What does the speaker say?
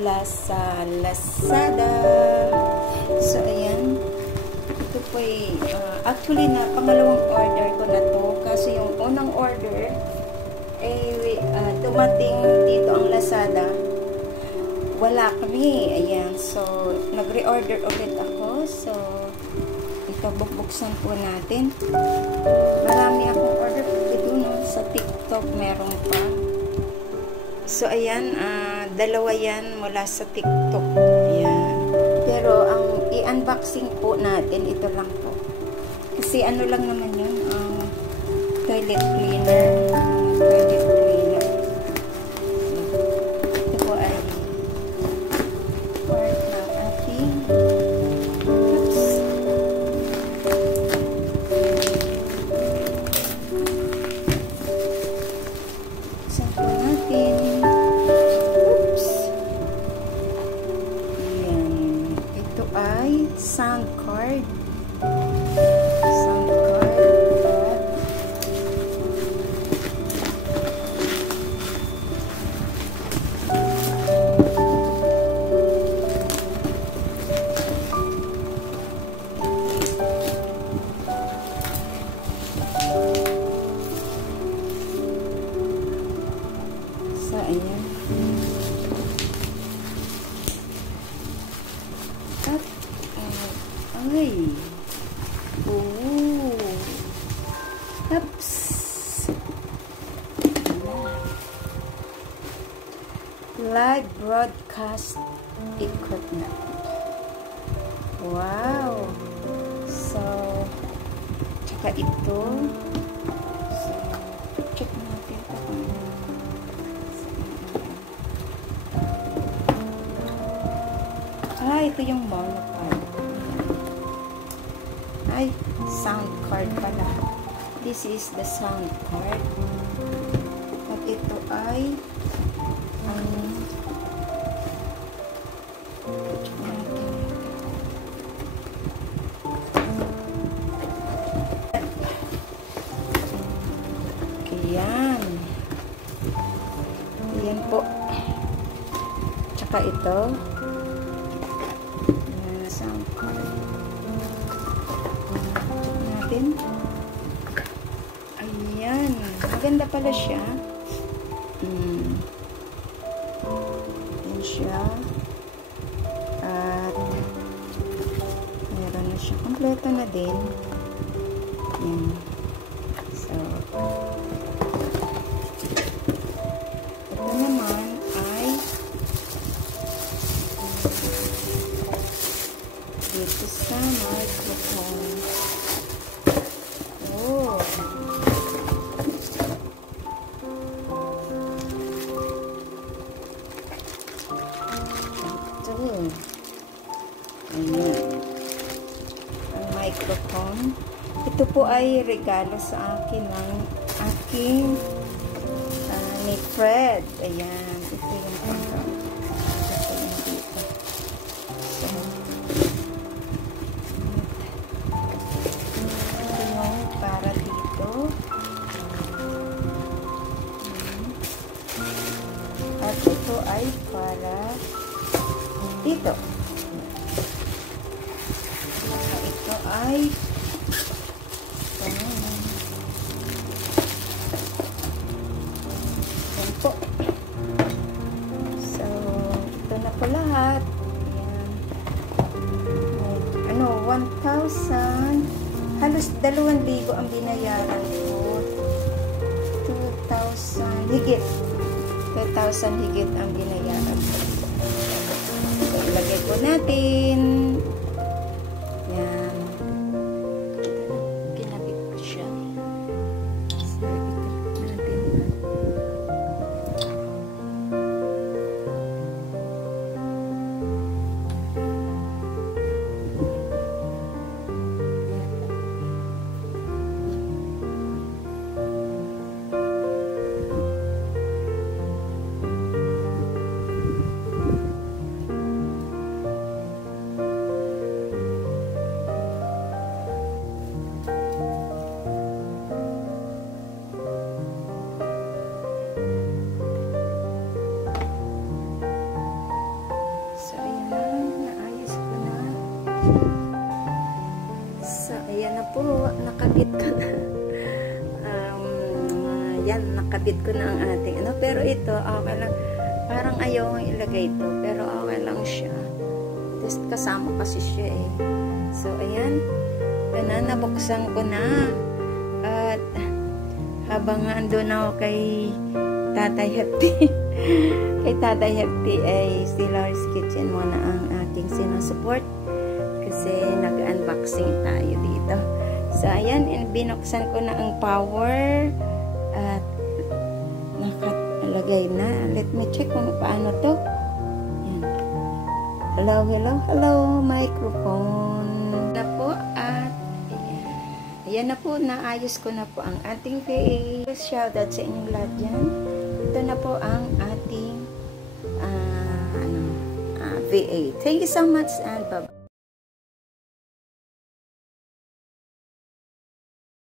mula sa Lazada. So, ayan. Ito po ay, actually na pangalawang order ko na to. Kasi yung unang order, dumating dito ang Lazada. Wala kami. Ayan. So, nag-reorder ulit ako. So, ito, bubuksan po natin. Marami akong order. Ito, no, sa TikTok meron pa. So, ayan, dalawa yan mula sa TikTok. Ayan. Pero, ang i-unboxing po natin, ito lang po. Kasi, ano lang naman yun, toilet cleaner. Toilet cleaner. Ito po ay part ng ating sound card. Sound card. So, ayan. At ay. Oh. Oops. Live broadcast equipment. Wow. So, tsaka ito. So, check natin ito. Ito yung monopod. Ay, sound card pala. This is the sound card. At ito ay ayan. Ayan po. Tsaka ito. Ayan, sound card. Ayan. Maganda pala siya. Ayan siya. At meron na siya. Kompleto na din. Ayan. So, ito naman ay dito sa microphone. Ayan. Ang microphone. Ito po ay regalo sa akin ng aking ni Fred. Ayan. Ito yung pangkat. Ito yung dito. So, ito yung para dito. At ito ay para dito. Ito ay yan po. So, ito na po lahat. Ayan. 1,000. Halos 2,000 ang binayaran ko. 2,000 higit. 2,000 higit ang binayaran ko. So, ilagay po natin. Yan. Kinabit ko siya. So, ikabit natin. nakabit ko na ang ating ano. Pero ito, okay lang. Parang ayaw kong ilagay ito. Pero okay lang siya. Tapos kasama kasi siya eh. So, ayan. Ganun, nabuksan ko na. At habang andun ako kay Tatay Hefty, kay Tatay Hefty ay si Laurie's Kitchen muna ang aking sinusupport. Kasi nag-unboxing tayo dito. So, ayan, binuksan ko na ang power at nakalagay na. Let me check kung paano to. Ayan. Hello, hello, hello, microphone. Na po at ayan. Ayan na po, naayos ko na po ang ating VA. Shoutout sa inyong lahat dyan. Ito na po ang ating VA. Thank you so much and bye-bye.